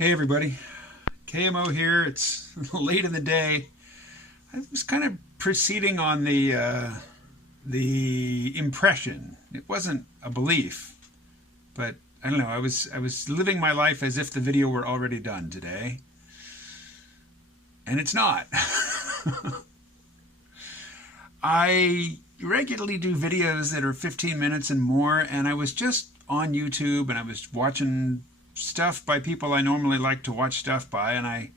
Hey everybody, KMO here. It's late in the day. I was kind of proceeding on the impression. It wasn't a belief, but I don't know. I was living my life as if the video were already done today, and it's not. I regularly do videos that are 15 minutes and more, and I was just on YouTube and I was watching stuff by people I normally like to watch stuff by, and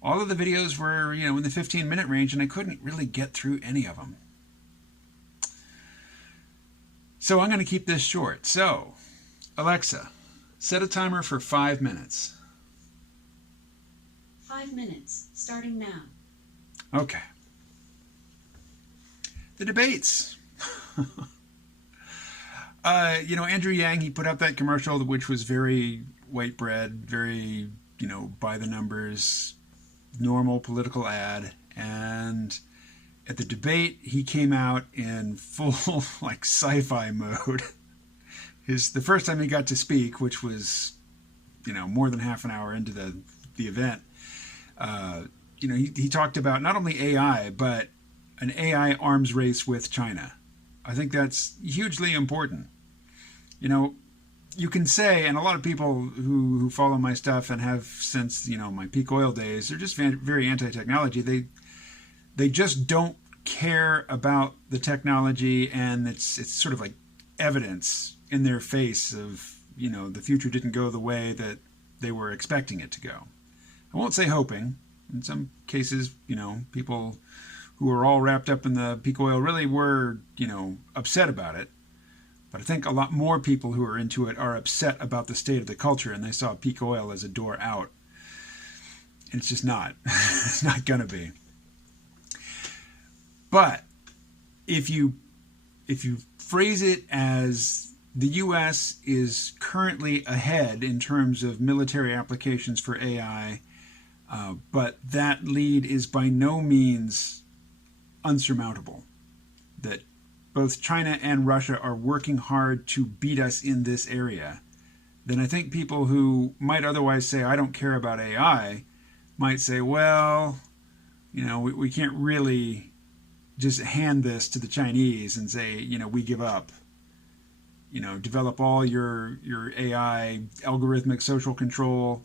all of the videos were, in the 15-minute range, and I couldn't really get through any of them. So I'm going to keep this short. So, Alexa, set a timer for 5 minutes. 5 minutes, starting now. Okay. The debates. Andrew Yang, he put out that commercial which was very white bread, very, by the numbers, normal political ad. And at the debate, he came out in full, like, sci-fi mode. The first time he got to speak, which was, more than half an hour into the event, he talked about not only AI, but an AI arms race with China. I think that's hugely important. You can say, and a lot of people who follow my stuff and have since, my peak oil days, they're just very anti-technology. They just don't care about the technology, and it's sort of like evidence in their face of, the future didn't go the way that they were expecting it to go. I won't say hoping. In some cases, people who were all wrapped up in the peak oil really were, upset about it. But I think a lot more people who are into it are upset about the state of the culture, and they saw peak oil as a door out. And it's just not. It's not going to be. But if you phrase it as the U.S. is currently ahead in terms of military applications for AI, but that lead is by no means unsurmountable, that both China and Russia are working hard to beat us in this area, then I think people who might otherwise say, I don't care about AI, might say, well, we can't really just hand this to the Chinese and say, we give up. Develop all your AI, algorithmic social control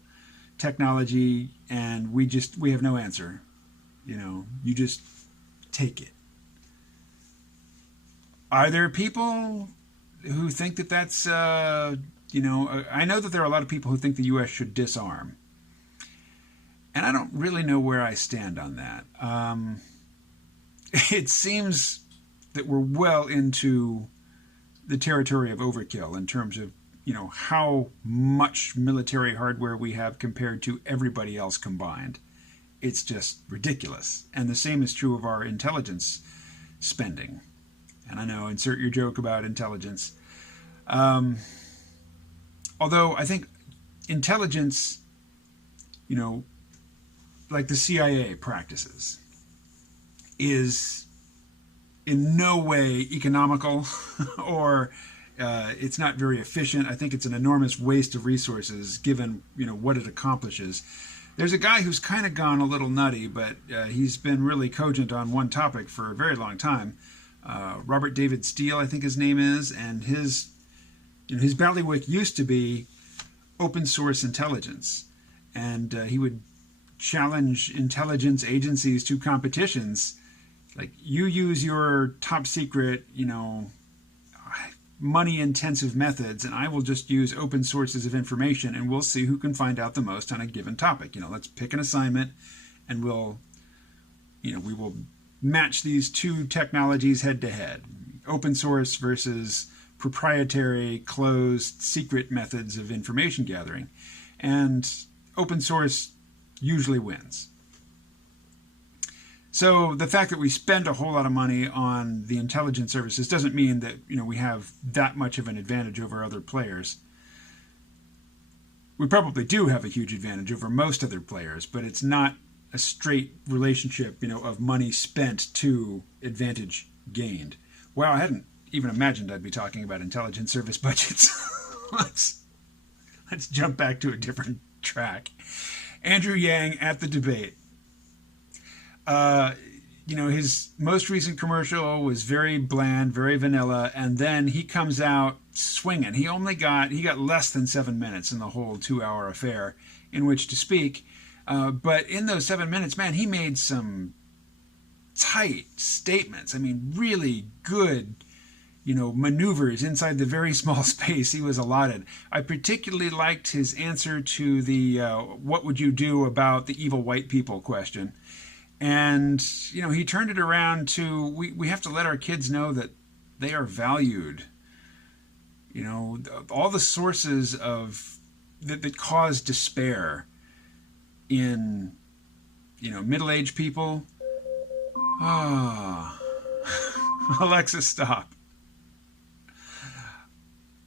technology, and we have no answer. You just take it. Are there people who think that that's, I know that there are a lot of people who think the U.S. should disarm. And I don't really know where I stand on that. It seems that we're well into the territory of overkill in terms of, how much military hardware we have compared to everybody else combined. It's just ridiculous. And the same is true of our intelligence spending. And I know, insert your joke about intelligence. Although I think intelligence, like the CIA practices, is in no way economical or it's not very efficient. I think it's an enormous waste of resources given, what it accomplishes. There's a guy who's kind of gone a little nutty, but he's been really cogent on one topic for a very long time. Robert David Steele, I think his name is, and his bailiwick used to be open source intelligence, and he would challenge intelligence agencies to competitions, like, you use your top secret, money intensive methods, and I will just use open sources of information, and we'll see who can find out the most on a given topic. Let's pick an assignment, and we will match these two technologies head to head. Open source versus proprietary, closed, secret methods of information gathering. And open source usually wins. So the fact that we spend a whole lot of money on the intelligence services doesn't mean that, we have that much of an advantage over other players. We probably do have a huge advantage over most other players, but it's not a straight relationship, of money spent to advantage gained. Wow, I hadn't even imagined I'd be talking about intelligence service budgets. Let's jump back to a different track. Andrew Yang at the debate. Uh, his most recent commercial was very bland, very vanilla, and then he comes out swinging. He got less than 7 minutes in the whole 2-hour affair in which to speak. But in those 7 minutes, man, he made some tight statements. I mean, really good, maneuvers inside the very small space he was allotted. I particularly liked his answer to the what would you do about the evil white people question. And, he turned it around to we have to let our kids know that they are valued. All the sources that cause despair in, middle-aged people. Alexa, stop.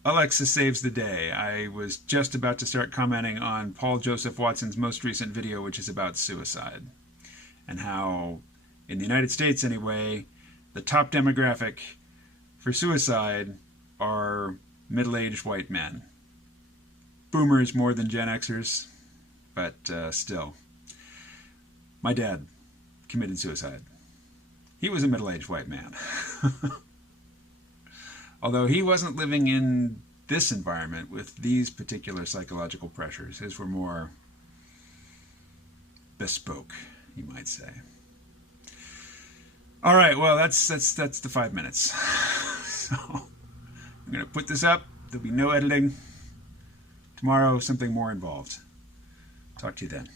Alexa saves the day. I was just about to start commenting on Paul Joseph Watson's most recent video, which is about suicide. And how, in the United States anyway, the top demographic for suicide are middle-aged white men. Boomers more than Gen Xers, but still. My dad committed suicide. He was a middle-aged white man. Although he wasn't living in this environment with these particular psychological pressures. His were more bespoke, you might say. All right, well, that's the 5 minutes. So I'm going to put this up. There'll be no editing. Tomorrow, something more involved. Talk to you then.